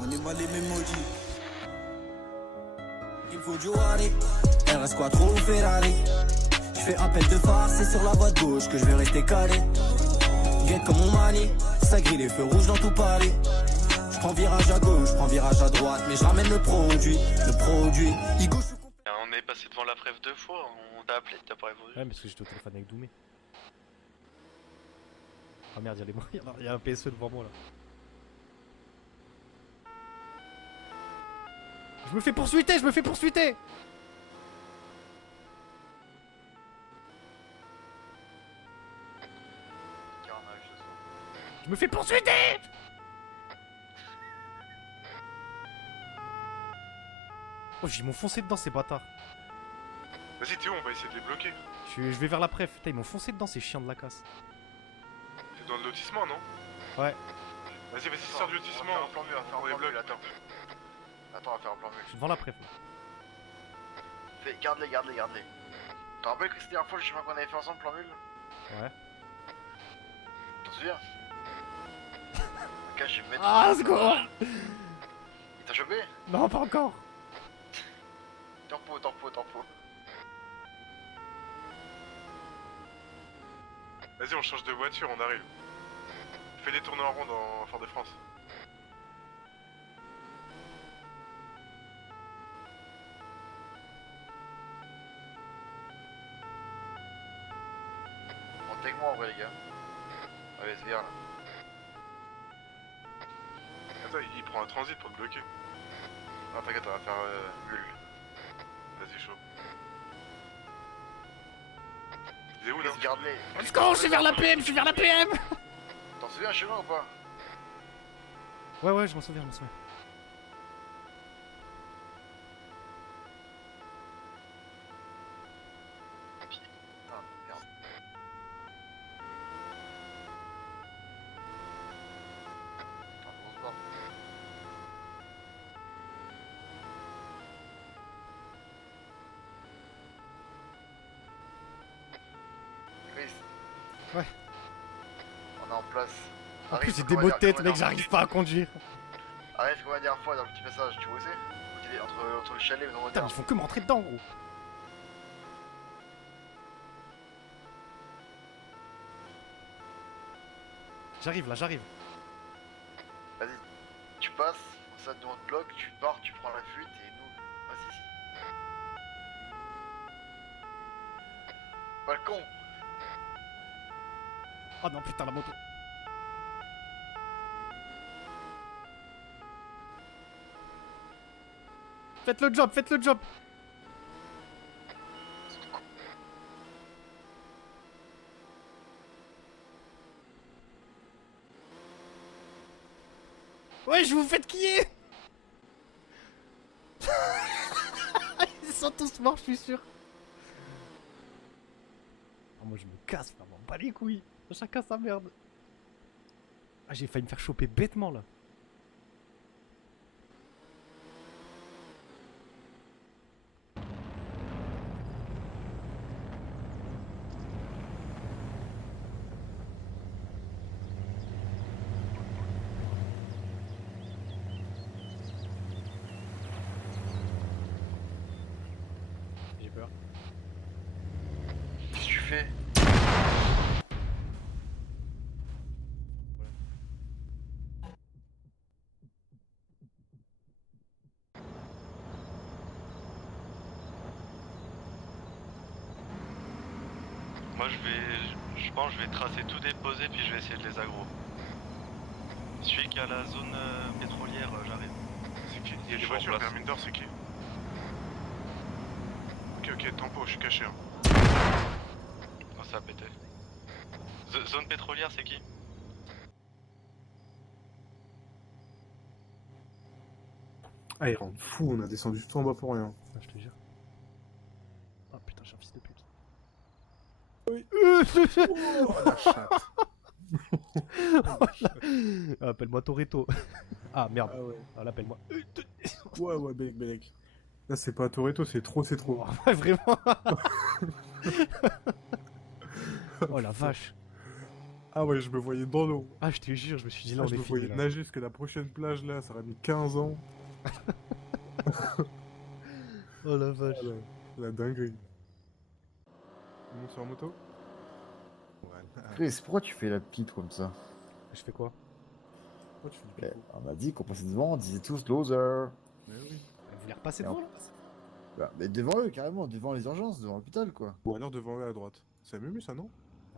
On est mal aimé maudit. Il faut du Wari, RS Quattro ou Ferrari. Je fais appel de phare, c'est sur la voie de gauche que je vais rester calé. Guette comme mon mani, ça grille les feux rouges dans tout Paris. Je prends virage à gauche, je prends virage à droite, mais je ramène le produit. Igo, je suis complet. On est passé devant la préve 2 fois, on t'a appelé, t'as pas répondu. Ouais, parce que j'étais au téléphone avec Doumé. Oh merde, il y a un PSE devant moi là. Je me fais poursuiter, je me fais poursuiter. Je me fais poursuiter. Oh, ils m'ont foncé dedans ces bâtards. Vas-y Théo, on va essayer de les bloquer. Je vais vers la préf. Putain, ils m'ont foncé dedans ces chiens de la casse. T'es dans le lotissement, non? Ouais. Vas-y, sors du lotissement. On va faire un plan mur, on va faire un plan mur, attends. Attends, on va faire un plan mur. Je suis devant la préf. Garde-les. T'en rappelles que c'était la fois le chemin qu'on avait fait ensemble, plan mule? Ouais. T'en souviens? Ok, je vais me mettre. Ah, secours. Il t'a chopé? Non, pas encore. Tempo. Vas-y, on change de voiture, on arrive. Fais des tournées en rond dans Fort-de-France. Montez avec moi en vrai, les gars. Allez, c'est bien là. Attends, il prend un transit pour te bloquer. Non, t'inquiète, on va faire bulle. Vas-y, chaud. Il est où là? Garde-les. Let's go, je suis vers la PM, T'en souviens un chemin ou pas? Ouais, je m'en souviens. Ah, merde. Attends, on se barre. Chris. Ouais. On est en place. En Arrive, plus, j'ai comme des on maux va de dire- tête, comme on mec, va j'arrive pas à conduire. dire- Arrive comme la dernière fois dans le petit passage, tu vois où c'est? Entre le chalet et le Putain, moderne. ils font que me rentrer dedans, gros. J'arrive. Vas-y, tu passes, ça nous on te bloque, tu pars, tu prends la fuite et nous. Vas-y. Balcon. Oh non, putain, la moto. Faites le job. Ouais, je vous fais quier. Ils sont tous morts, je suis sûr. Oh, moi je me casse, frère, m'en bats les couilles. Chacun sa merde. Ah, j'ai failli me faire choper bêtement là. J'ai peur. Qu'est-ce que tu fais? Moi je pense que je vais tracer tout déposer puis je vais essayer de les aggro. Celui qui a la zone pétrolière, j'arrive. C'est qui? Il y a Je des suis en voitures, place. Vermine d'or, c'est qui? Ok, tempo, je suis caché. Hein. Oh, ça a pété. Zone pétrolière, c'est qui? Ah, ils rendent fou, on a descendu tout en bas pour rien. Ah, je te jure. Oh putain, je suis un fils de pute. Oh la chatte. Ah, appelle-moi Toretto. Ah merde. Ah ouais. Ah, l'appelle-moi. Ouais, Belek. Là, c'est pas Toretto, c'est trop. Ouais, vraiment. Oh la vache. Ah ouais, je me voyais dans l'eau. Ah, je te jure, je me suis dit là, Ah, on je est me fini voyais là. nager jusqu'à la prochaine plage là, ça aurait mis 15 ans. Oh la vache. Ah, la dinguerie. On monte sur la moto? Voilà. Chris, pourquoi tu fais la petite comme ça? Je fais quoi? Pourquoi tu fais du Eh, pipeau? on a dit qu'on passait devant, on disait tous loser. Mais oui. Vous voulez repasser Et devant on- là? Bah, mais devant eux, carrément, devant les urgences, devant l'hôpital, quoi. Ou alors devant eux à droite. C'est mieux ça, non?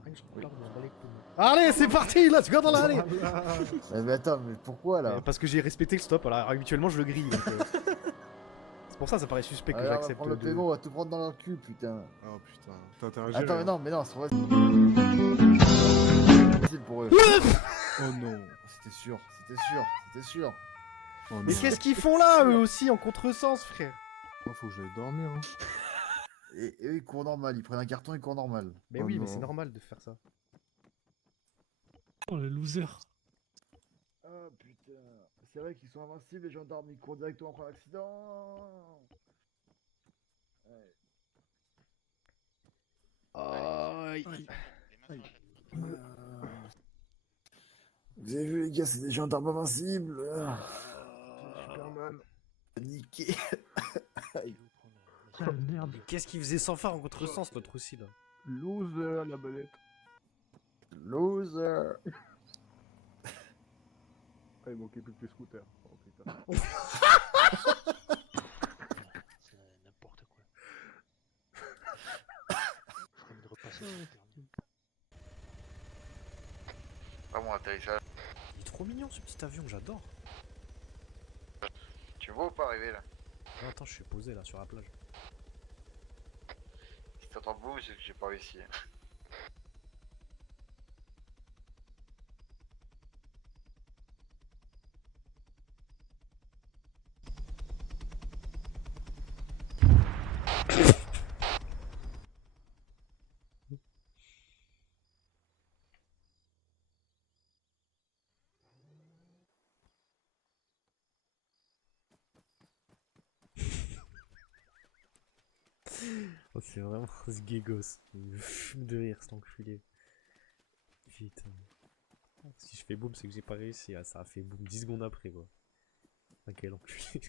Rien que je regarde, on m'en bat les couilles, moi. Allez, c'est parti, let's go dans l'allée! Voilà. Mais attends, mais pourquoi là? Parce que j'ai respecté le stop, alors habituellement je le grille. Donc, c'est pour ça, ça paraît suspect que Alors, on va j'accepte prendre le de... pégo, on va tout prendre dans leur cul, putain. Oh putain, t'as intérêt à Attends, gérer, mais non, c'est vrai. C'est pour eux. hein. Oh non. C'était sûr, c'était sûr, c'était sûr. Oh non. Mais qu'est-ce qu'ils font là, eux aussi, en contresens, frère? Moi, faut que j'aille dormir. Hein. Et eux, ils courent normal, ils prennent un carton, ils courent normal. Mais Oh oui, mais non. c'est normal de faire ça. Oh le loser. Ah putain, c'est vrai qu'ils sont invincibles, les gendarmes, ils courent directement après l'accident. Ouais. Vous avez vu les gars, c'est des gendarmes invincibles. Superman. Niqué. Ah, merde. Mais qu'est-ce qu'ils faisaient sans faire en contresens, l'autre aussi, là? Loser, la belette. Loser. Ah, il manquait plus que les scooters. Oh putain. C'est n'importe quoi. J'ai envie de repasser sur l'interview. Pas mon atterrissage. Il est trop mignon, ce petit avion, j'adore. Tu vois ou pas arriver là? Non, attends, je suis posé, là, sur la plage. Si t'entends boum, c'est que j'ai pas réussi. Oh, c'est vraiment ce gégos. Il me fume de rire, cet enculé. Putain. Si je fais boum, c'est que j'ai pas réussi. Ah, ça a fait boum 10 secondes après, quoi. Ah, quel enculé.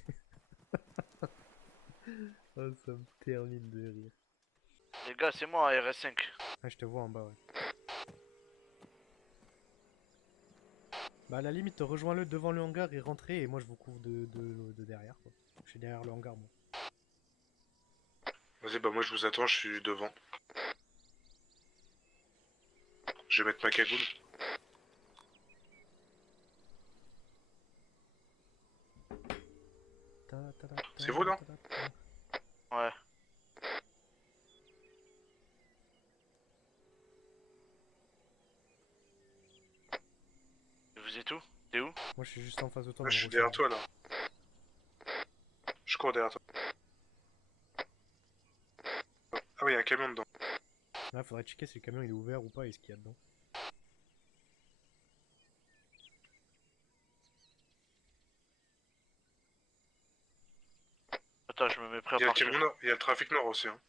Oh, ça me termine de rire. Les gars, c'est moi, RS5. Ah, je te vois en bas, ouais. Bah, à la limite, rejoins-le devant le hangar et rentrez, et moi je vous couvre de derrière, quoi. Je suis derrière le hangar, moi. Vas-y, bah moi je vous attends, je suis devant. Je vais mettre ma cagoule. C'est vous, non? Ouais. Vous êtes où? T'es où? Moi je suis juste en face de toi. Moi, dans je le suis derrière ressort. toi là. Je cours derrière toi. Ah oui, il y a un camion dedans. Là, faudrait checker si le camion il est ouvert ou pas et ce qu'il y a dedans. Attends, je me mets prêt à Il y a le partir. camion nord, il y a le trafic nord aussi. Hein.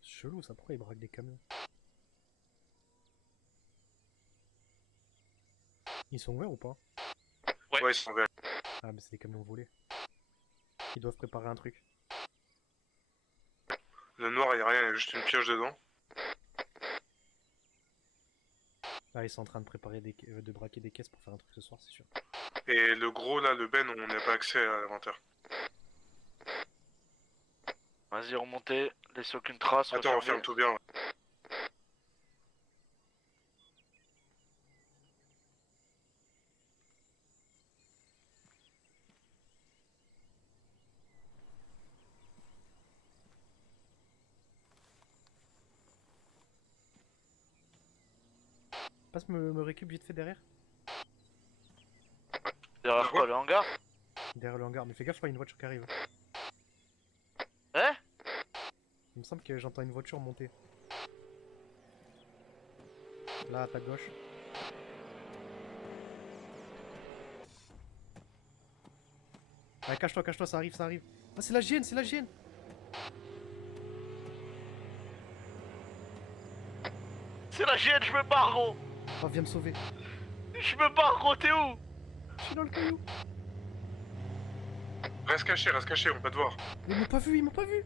C'est chelou ça, pourquoi ils braquent des camions? Ils sont ouverts ou pas? Ouais. Ouais, ils sont verts. Ah, mais c'est des camions volés. Ils doivent préparer un truc. Le noir, il y a rien, il y a juste une pioche dedans. Là, ils sont en train de préparer de braquer des caisses pour faire un truc ce soir, c'est sûr. Et le gros là, le Ben, on n'a pas accès à l'inventaire. Vas-y, remontez, laissez aucune trace. Attends, on refermez. ferme tout bien. Ouais. Passe me récup vite fait derrière. Derrière quoi, le hangar? Derrière le hangar, mais fais gaffe, je crois qu'il y a une voiture qui arrive. Hein? Il me semble que j'entends une voiture monter. Là, à ta gauche. Ouais, cache-toi, ça arrive, ça arrive. Ah, c'est la GN, c'est la GN. C'est la GN, je me barre, gros! Oh, viens me sauver. Je me barre, gros, t'es où? Je suis dans le caillou. Reste caché, on peut te voir. Ils m'ont pas vu, ils m'ont pas vu.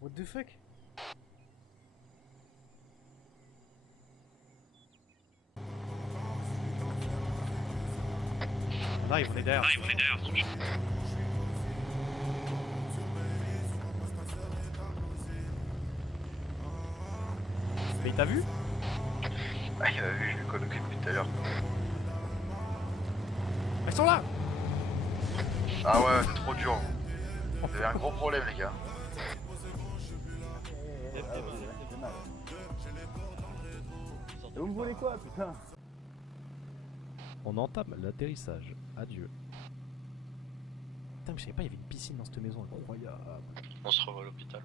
What the fuck? On arrive, on est derrière. Mais il t'a vu? Ah, il m'a vu, je l'ai coloqué depuis tout à l'heure. Ils sont là! Ah ouais, c'est trop dur. Vous avez un gros problème, les gars. Et vous me voulez quoi, putain? On entame l'atterrissage. Adieu. Putain, mais je savais pas, il y avait une piscine dans cette maison incroyable. On se revoit à l'hôpital.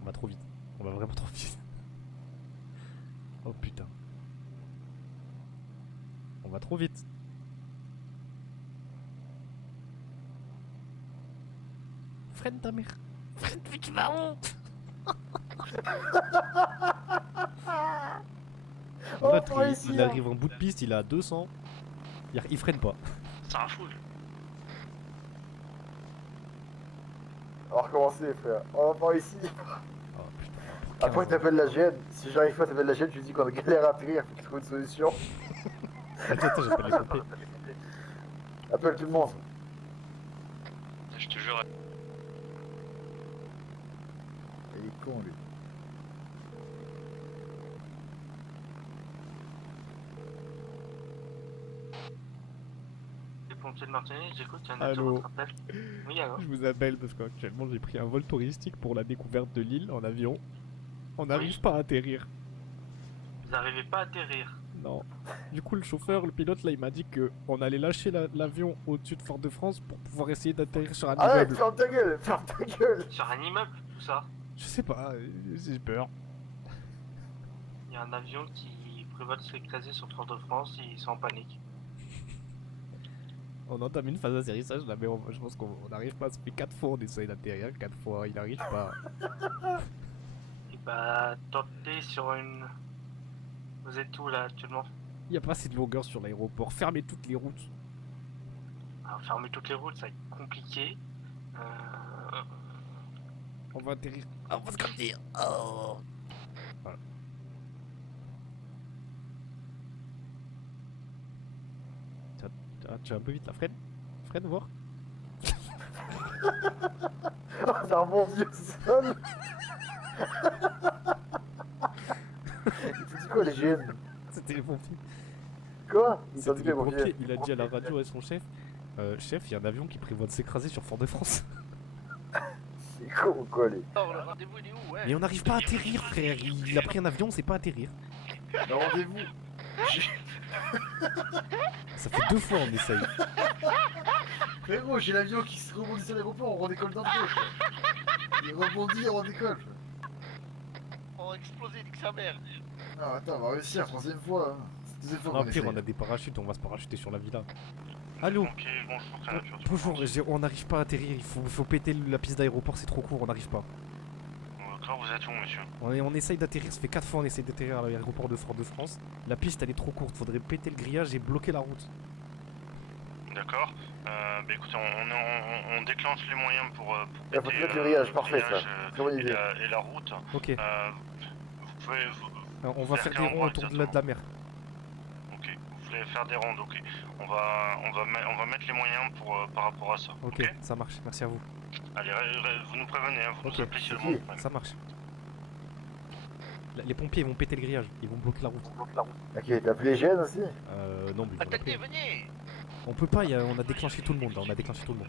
On va trop vite. On va vraiment trop vite. Oh putain. On va trop vite. Freine ta mère. Freine vite, ma honte. L'autre, il arrive en bout de piste, il a 200. Il freine pas. C'est un fou. On va recommencer, frère. On va par ici. Oh putain. Après, t'appelles la gêne. Si j'arrive pas à t'appeler la gêne, tu dis qu'on a galère à rire. Faut qu'il trouve une solution. Attends, j'appelle les pompiers. Appelle tout le monde. Je te jure. Il est con, lui. Les pompiers de Martinique, j'écoute, il y a un Allô. autre appel. Oui, alors. Je vous appelle parce qu'actuellement j'ai pris un vol touristique pour la découverte de l'île en avion. On n'arrive pas à atterrir. Vous n'arrivez pas à atterrir. Non. Du coup, le chauffeur, le pilote, là, il m'a dit que on allait lâcher l'avion au-dessus de Fort-de-France pour pouvoir essayer d'atterrir sur un Arrête, immeuble. ferme ta gueule, ferme ta gueule. Sur un immeuble, tout ça. Je sais pas, j'ai peur. Il y a un avion qui prévoit de s'écraser sur Fort-de-France et ils sont en panique. On entame une phase d'atterrissage là, mais je pense qu'on n'arrive pas. Ça fait 4 fois on essaye d'atterrir, 4 fois il n'arrive pas. Et bah, tentez sur une. Vous êtes où là actuellement? Il n'y a pas assez de longueur sur l'aéroport. Fermez toutes les routes. Alors, fermer toutes les routes, ça va être compliqué. On va atterrir. On va se grandir. Oh. Voilà. Tu vas un peu vite là, freine. Freine, voir. Oh, ça rebondit au sol. C'est quoi les gênes? C'était les pompiers. Quoi? Ils ont C'était dit les les pompiers. pompiers. Il a dit à la radio à son chef. Chef, il y a un avion qui prévoit de s'écraser sur Fort-de-France. C'est con quoi les. Non, le rendez-vous il est où? Ouais. Mais on n'arrive pas à atterrir, frère. Il a pris un avion, on sait pas atterrir. Le rendez-vous. Ça fait 2 fois on essaye. Frérot, j'ai l'avion qui se rebondit sur l'aéroport, on redécolle d'un peu. Il rebondit, on redécolle. On va exploser, nique sa mère. Ah, attends, on va réussir, troisième fois. Hein. C'est la deuxième fois Non, qu'on pire, essaye. on a des parachutes, on va se parachuter sur la villa. Allô? Ok, bonjour, créature. Bonjour, on n'arrive pas à atterrir, il faut péter la piste d'aéroport, c'est trop court, on n'arrive pas. D'accord, vous êtes où, monsieur? On essaye d'atterrir, ça fait 4 fois on essaye d'atterrir à l'aéroport de Fort-de-France. La piste elle est trop courte, faudrait péter le grillage et bloquer la route. D'accord. Bah écoutez, on déclenche les moyens pour Il faut péter mettre le grillage, parfait ça. grillage, Très bonne et idée. et la route. Ok, Vous pouvez... on va faire des ronds autour de la mer. Ok, vous voulez faire des rondes, ok. On va mettre les moyens pour, par rapport à ça. Ok, ça marche, merci à vous. Allez, vous nous prévenez, hein, vous Ok, nous appelez si le c'est monde. qui Ça marche. Les pompiers ils vont péter le grillage, ils vont bloquer la route. Ok, t'as appelé les gènes aussi? Non, mais ils vont Attendez, l'appeler. venez. On peut pas, on a déclenché tout le monde là, on a déclenché tout le monde.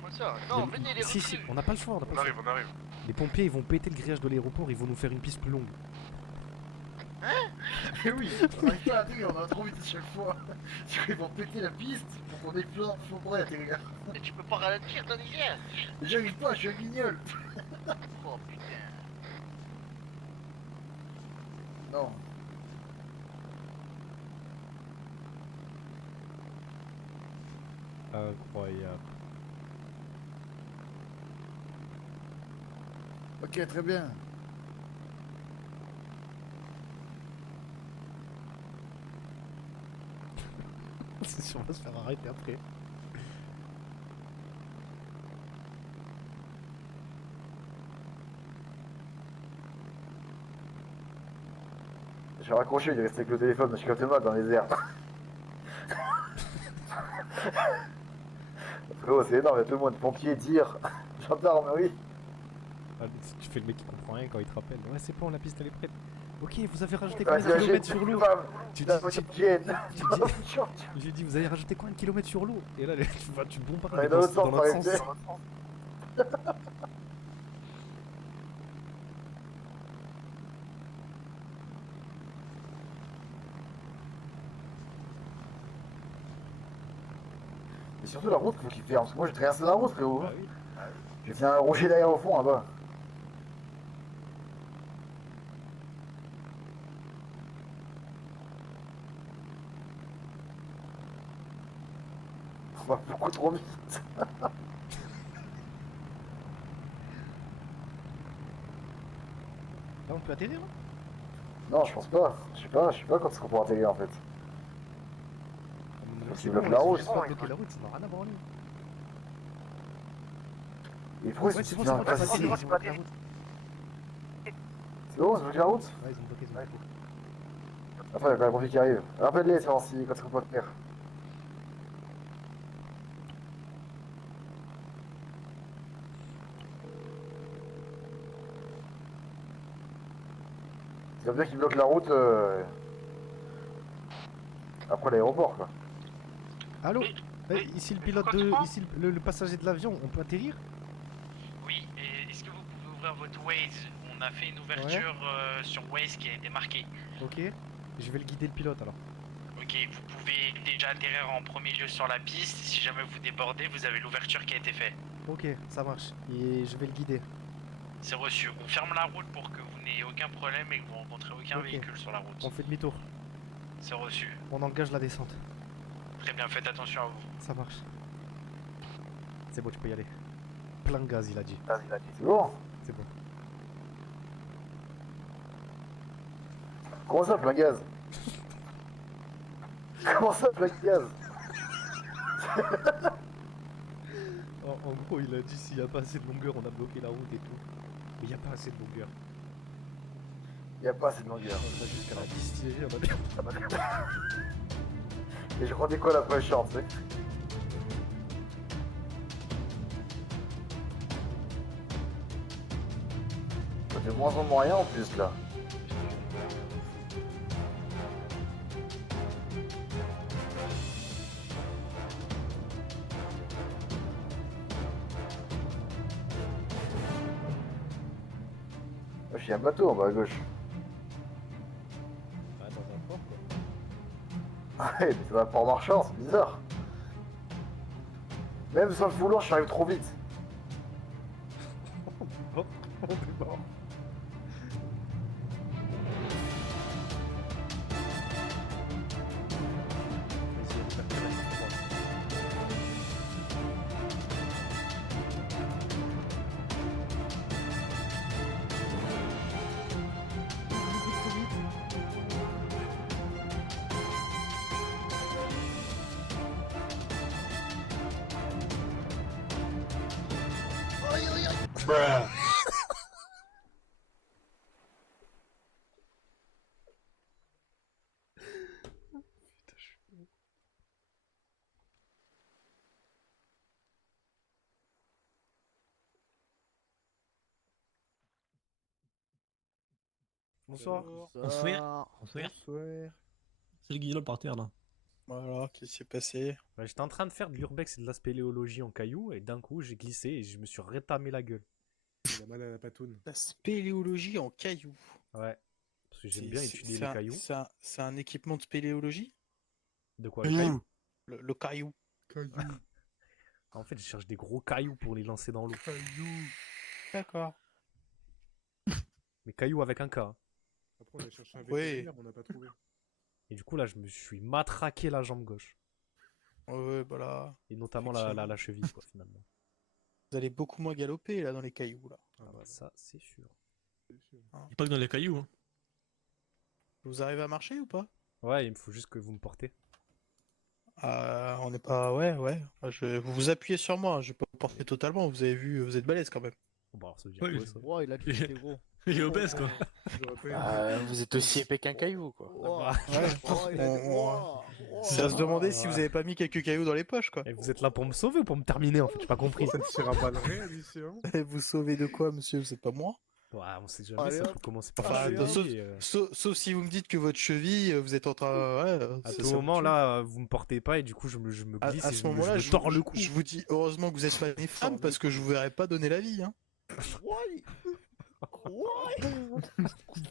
Comment ça? Non, venez les Si, si, recrues. on n'a pas le choix, on n'a pas On le choix. arrive, on arrive. Les pompiers ils vont péter le grillage de l'aéroport, ils vont nous faire une piste plus longue. Eh oui, on arrive pas à atterrir, on a trop vite à chaque fois. Du coup, ils vont péter la piste pour qu'on ait plein de faux bras atterrir. Et tu peux pas ralentir dans les airs. J'arrive pas, je suis un guignol. Oh putain. Non. Incroyable. Ok, très bien. C'est sûr, on va se faire arrêter après. J'ai raccroché, il est resté avec le téléphone, je capte mal dans les airs. Frérot, c'est énorme, il y a tout le monde, pompiers, tir, gendarme, oui. Ah, tu fais le mec qui comprend rien quand il te rappelle. Ouais, c'est bon, la piste elle est prête. Ok, vous avez rajouté Vas-y, combien de kilomètres sur l'eau? Tu dis, j'ai dit, vous avez rajouté combien de kilomètres sur l'eau? Et là, tu bombardes Ouais, les dans l'autre dans sens, l'autre par sens. exemple. Et surtout la route, faut qu'il ferme, parce que moi j'ai traversé la route, frérot. Ah oui. J'ai fait un rocher derrière au fond là-bas. On va beaucoup trop vite. Là, on peut atterrir là? Non, je pense pas. Je sais pas quand est-ce qu'on pourra atterrir en fait. C'est bloque la route. Juste pas bloquer la route, ça n'a rien à voir lui. Et pourquoi Ouais, ils c'est sont bon, bien c'est bon, passés? ils ont bloqué la route. C'est bon, c'est bloqué la route? Ouais, ils ont bloqué, Après, il y a quand même un qui arrive. Rappelle-les, savoir si quand est-ce qu'on peut atterrir. C'est comme ça qu'ils bloquent la route après l'aéroport quoi. Allô? Oui, Ici le pilote de. Ici le passager de l'avion, on peut atterrir? Oui, et est-ce que vous pouvez ouvrir votre Waze? On a fait une ouverture sur Waze qui a été marquée. Ok. Je vais le guider le pilote alors. Ok, vous pouvez déjà atterrir en premier lieu sur la piste. Si jamais vous débordez, vous avez l'ouverture qui a été faite. Ok, ça marche. Et je vais le guider. C'est reçu. On ferme la route pour que vous n'ayez aucun problème et que vous rencontrez aucun Ok. véhicule sur la route. On fait demi-tour. C'est reçu. On engage la descente. Très bien, faites attention à vous. Ça marche. C'est bon, tu peux y aller. Plein de gaz, il a dit. C'est bon? C'est bon. Comment ça, plein gaz? Comment ça, plein gaz? En gros, il a dit s'il n'y a pas assez de longueur, on a bloqué la route et tout. Mais il n'y a pas assez de longueur. Il a pas assez de longueur. On va jusqu'à la distillerie, on va dire. Et je redécolle après le short, tu sais. Ça fait moins en moins rien en plus là. Moi, j'ai un bateau en bas à gauche. Ouais, dans un port quoi. Ouais, mais c'est un port marchand, c'est bizarre. Même sans le vouloir, j'arrive trop vite. Oh, on est mort. Vas-y, on va faire que la ligne droite. Bonsoir. Bonsoir. Bonsoir. C'est le Guillaume par terre là. Voilà, qu'est-ce qui s'est passé? Ouais, j'étais en train de faire de l'urbex et de la spéléologie en cailloux et d'un coup j'ai glissé et je me suis rétamé la gueule. Il a mal à la patoune. La spéléologie en cailloux. Ouais. Parce que j'aime C'est- bien c'est- étudier c'est les un- cailloux. C'est un équipement de spéléologie? De quoi, le caillou? Le caillou. En fait, je cherche des gros cailloux pour les lancer dans l'eau. D'accord. Mais cailloux avec un K. Hein. Après, on a cherché un Oui. vétérinaire, on n'a pas trouvé. Et du coup, là, je me suis matraqué la jambe gauche. Ouais, voilà. Et notamment la cheville, quoi, finalement. Vous allez beaucoup moins galoper là dans les cailloux là. Ah bah ça, c'est sûr. Pas que dans les cailloux. Hein. Vous arrivez à marcher ou pas? Ouais, il me faut juste que vous me portez. On n'est pas... Ouais, ouais. Vous vous appuyez sur moi, hein, je vais pas vous porter totalement, vous avez vu, vous êtes balèze quand même. Bon, alors ça veut dire Ouais, quoi, ça? Ouais, il a dit que c'était gros. Il est obèse quoi. Vous êtes aussi épais qu'un caillou, quoi. Ouah. Ouais. Oh, il a dit- On- ouah, ouah. C'est à se demander si vous avez pas mis quelques cailloux dans les poches, quoi. Et vous êtes là pour me sauver ou pour me terminer en fait? J'ai pas compris. Ça te tire à balles réelles ici, hein. Vous sauvez de quoi, monsieur? Vous êtes pas moi? Ouais, on sait jamais, Allez, ça hop. peut commencer par Enfin, la attends, cheville, sauf si vous me dites que votre cheville, vous êtes en train... Ouais, À ça- tout ça vous moment tue. là, vous me portez pas et du coup je me À glisse et ce moment-là, je me tords le cou. je vous dis heureusement que vous êtes fan et femme parce que je vous verrai pas donner la vie. Hein. Ouais.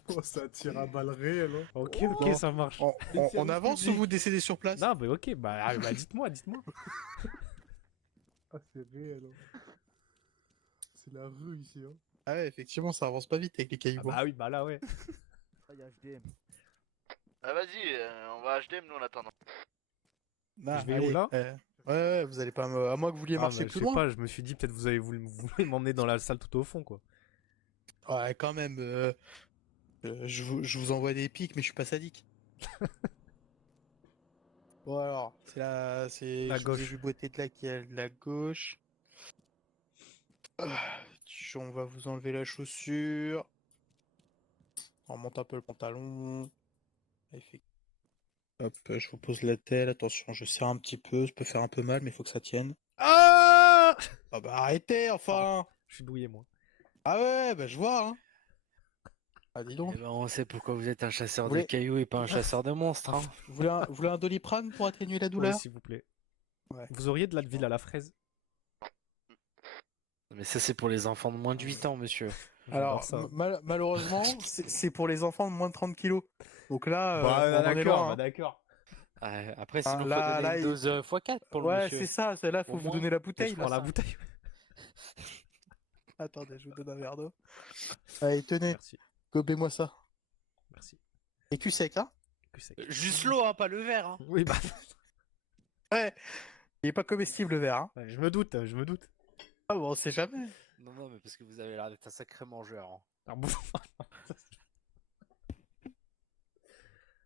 Oh, ça tire à balles réelles, hein. Ok, Bon. ok, ça marche. On avance ou vous décédez sur place? Non, mais ok, bah dites-moi, dites-moi. Ah, c'est réel, hein. C'est la rue ici, hein. Ah ouais, effectivement, ça avance pas vite avec les cailloux. Ah bah oui, bah là ouais. Ah, il y a HDM. Ah, vas-y, on va à HDM, nous en attendant. Ah, je vais où, allez, là ouais, vous allez pas à moins que vous vouliez Ah, marcher bah, je plus sais loin. pas, je me suis dit peut-être vous voulez m'emmener dans la salle tout au fond quoi. Ouais, quand même. Je vous envoie des pics, mais je suis pas sadique. Bon alors, c'est La je vous ai gauche. vu boiter de laquelle? La gauche. On va vous enlever la chaussure. On remonte un peu le pantalon. Hop, je vous pose la telle. Attention, je serre un petit peu. Ça peut faire un peu mal, mais il faut que ça tienne. Ah Ah bah arrêtez, enfin! Je suis douillé moi. Ah ouais, bah je vois, hein. Ah dis donc. Eh ben, on sait pourquoi vous êtes un chasseur Vous de voulez- cailloux et pas un chasseur de monstres. Hein. Vous voulez un Doliprane pour atténuer la Ouais, douleur? s'il vous plaît. Ouais. Vous auriez de l'Advil à la fraise? Mais ça, c'est pour les enfants de moins de 8 ans, monsieur. Alors, ça. malheureusement, c'est pour les enfants de moins de 30 kilos. Donc là, Bah, on en est d'accord, loin. bah, hein. d'accord. Après, sinon, là, faut donner une il- dose x4 pour le Ouais, monsieur. c'est ça. Là, faut Au vous moins, donner la bouteille. Je prends là. la bouteille. Attendez, je vous donne un verre d'eau. Allez, tenez, Merci, gobez-moi ça. merci. Et cul sec, hein? Que c'est- Juste l'eau, hein, pas le verre. Hein. Oui, bah. Ouais. Il est pas comestible le verre, hein? Ouais, je me doute, je me doute. Ah bon, on sait jamais. Non, mais parce que vous avez l'air d'être un sacré mangeur. Hein. Ah, bon.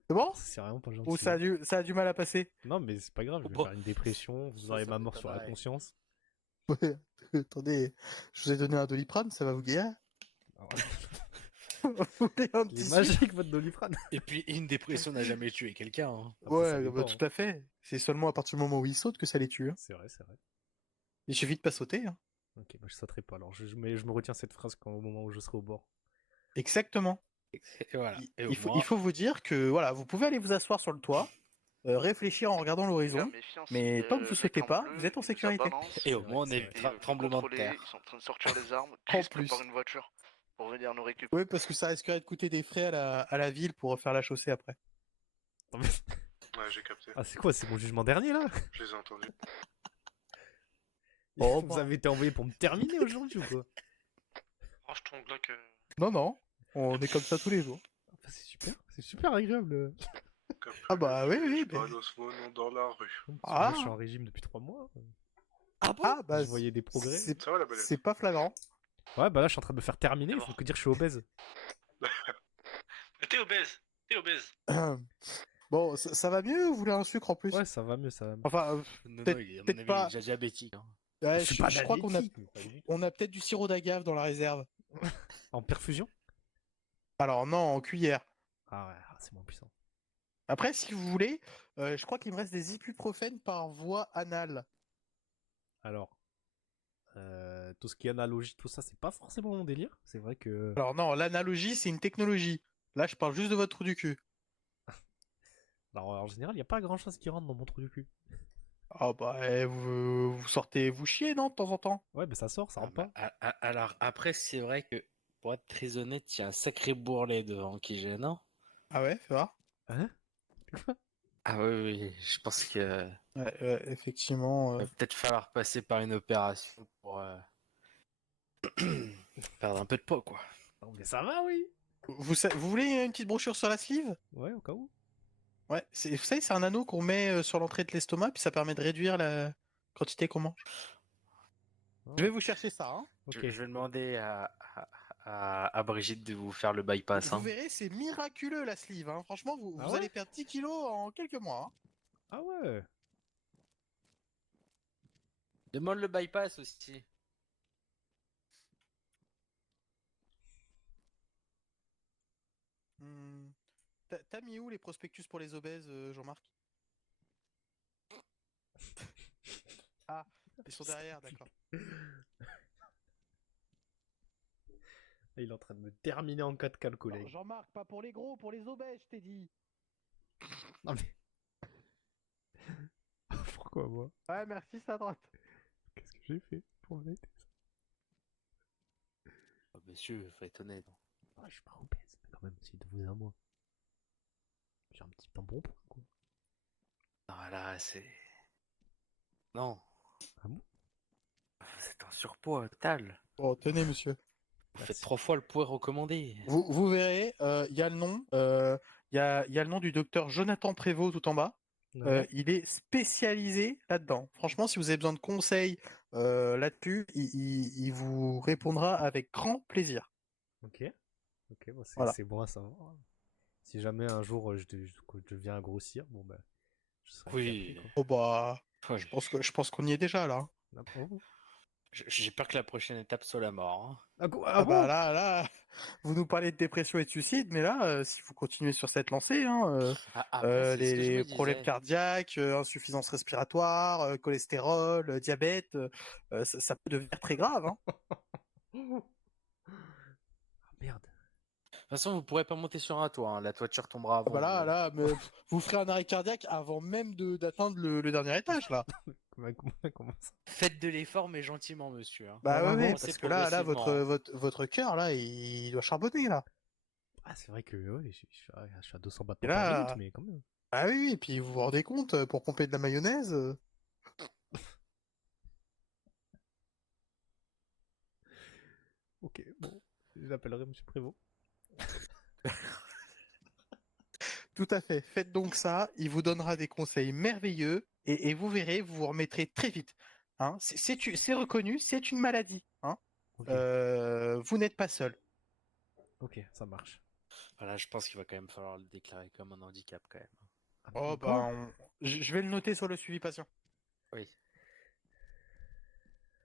C'est bon? C'est vraiment pas gentil. Ou ça a du mal à passer? Non, mais c'est pas grave, je vais Bon. faire une dépression, vous aurez Ça ma mort sur la m'étonnerait. conscience. Ouais. Attendez, je vous ai donné un Doliprane, ça va vous guérir? Alors, Vous voulez un il petit est sucre? magique votre Doliprane. Et puis, une dépression n'a jamais tué quelqu'un. Hein. Après, ça Ouais, dépend, bah, hein. tout à fait. C'est seulement à partir du moment où il saute que ça les tue. Hein. C'est vrai, c'est vrai. Il suffit de pas sauter. Hein. Ok, bah je sauterai pas alors. Je me retiens cette phrase au moment où je serai au bord. Exactement. Et voilà. Et au Il moins, faut vous dire que voilà, vous pouvez aller vous asseoir sur le toit, réfléchir en regardant l'horizon, mais tant que vous souhaitez pas, vous êtes en sécurité. Et au moins, on évite tremblement de terre. Ils sont en train de sortir les armes. En Chris plus. prépare une voiture pour venir nous récupérer. Oui, parce que ça risquerait de coûter des frais à la ville pour refaire la chaussée après. Ouais, j'ai capté. Ah, c'est quoi? C'est mon jugement dernier là? Je les ai entendus. Oh, Vous bah. avez été envoyé pour me terminer aujourd'hui ou quoi? Range ton Glock. Non, non, on est comme ça tous les jours. Ah, c'est super agréable. Comme Ah bah oui, oui. pas los monos dans la rue. Parce que Ah. moi, je suis en régime depuis 3 mois. Ah bah Je voyais des progrès. c'est Ça va la balade? c'est pas flagrant. Ouais, bah là, je suis en train de me faire terminer. Il faut que dire que je suis obèse. T'es obèse. T'es obèse. Bon, ça va mieux ou vous voulez un sucre en plus? Ouais, ça va mieux, ça va mieux. Enfin, Non, peut-être- il est, à mon peut-être avis, pas. il est déjà diabétique. Hein. ouais, Je suis pas je crois qu'on a, diabétique, mais pas du tout. on a peut-être du sirop d'agave dans la réserve. En perfusion? Alors non, en cuillère. Ah ouais, c'est moins puissant. Après, si vous voulez, je crois qu'il me reste des ibuprofènes par voie anale. Alors, tout ce qui est analogie, tout ça, c'est pas forcément mon délire. C'est vrai que. Alors non, l'analogie, c'est une technologie. Là, je parle juste de votre trou du cul. Alors, en général, il n'y a pas grand chose qui rentre dans mon trou du cul. Ah bah, vous sortez vous chier, non, de temps en temps? Ouais, mais ça sort, ça rentre pas. Alors, après, c'est vrai que, pour être très honnête, il y a un sacré bourrelet devant qui gêne. Hein. Ah ouais, fais voir. Hein? Ah oui, je pense que Ouais, effectivement. va peut-être falloir passer par une opération pour perdre un peu de poids, quoi. Non, mais ça va, oui. Vous voulez une petite brochure sur la sleeve? Ouais, au cas où. Ouais, vous savez, c'est un anneau qu'on met sur l'entrée de l'estomac, puis ça permet de réduire la quantité qu'on mange. Je vais vous chercher ça. Hein. Je vais demander à Brigitte de vous faire le bypass. Vous Hein. verrez, c'est miraculeux la sleeve. Hein. Franchement, vous Ah ouais allez perdre 10 kilos en quelques mois. Hein. Ah ouais. Demande le bypass aussi. T'as mis où les prospectus pour les obèses, Jean-Marc? Ah, ils sont derrière, d'accord. Il est en train de me terminer en 4K, le collègue. Jean-Marc, pas pour les gros, pour les obèses, je t'ai dit. Non mais... Pourquoi moi? Ouais, merci, c'est à droite. Qu'est-ce que j'ai fait pour m'aider ça? Oh, monsieur, faut être honnête. Ah, je suis pas obèse, mais quand même, c'est de vous à moi. J'ai un petit tampon, quoi. Non, là, c'est... Non. Ah bon? Vous êtes en surpoids total. Bon, tenez, monsieur. Vous faites 3 fois le poids recommandé. Vous verrez, il y a le nom. Il y a le nom du docteur Jonathan Prévost tout en bas. Ouais. Il est spécialisé là-dedans. Franchement, si vous avez besoin de conseils là-dessus, il vous répondra avec grand plaisir. Ok. Ok, bon, c'est Voilà. bon à savoir. Si jamais un jour je viens à grossir, bon bah... Je serai Oui. capé, quoi. Oh bah, Ouais, je pense qu'on y est déjà là. Ah bon? j'ai peur que la prochaine étape soit la mort. Hein. Ah bah là, vous nous parlez de dépression et de suicide, mais là, si vous continuez sur cette lancée, hein, Après, c'est ce que je me les problèmes disais. cardiaques, insuffisance respiratoire, cholestérol, diabète, ça peut devenir très grave. Hein. Ah merde. De toute façon, vous pourrez pas monter sur un toit. Hein. La toiture tombera avant. Ah bah là, vous ferez un arrêt cardiaque avant même d'atteindre le dernier étage là. Comment ça? Faites de l'effort, mais gentiment, monsieur. Hein. Bah ouais, Commencez parce que là, progressivement. votre cœur là, il doit charbonner là. Ah, c'est vrai que ouais, je suis à 200 battements Et par là, minute, mais quand même. ah oui, et puis vous vous rendez compte, pour pomper de la mayonnaise. Ok, bon, j'appellerai Monsieur Prévost. Tout à fait. Faites donc ça. Il vous donnera des conseils merveilleux et vous verrez, vous vous remettrez très vite. Hein. C'est reconnu, c'est une maladie. Hein. Ok. Vous n'êtes pas seul. Ok, ça marche. Voilà, je pense qu'il va quand même falloir le déclarer comme un handicap quand même. Ah, Oh bah, je vais le noter sur le suivi patient. Oui.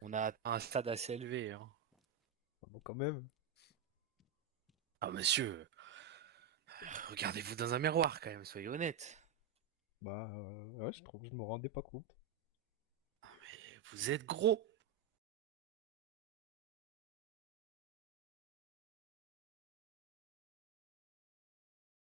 On a atteint un stade assez élevé. Hein. Ah bon, quand même. Ah, monsieur, regardez-vous dans un miroir quand même, soyez honnête. Bah, ouais, je trouve que je me rendais pas compte. Vous êtes gros.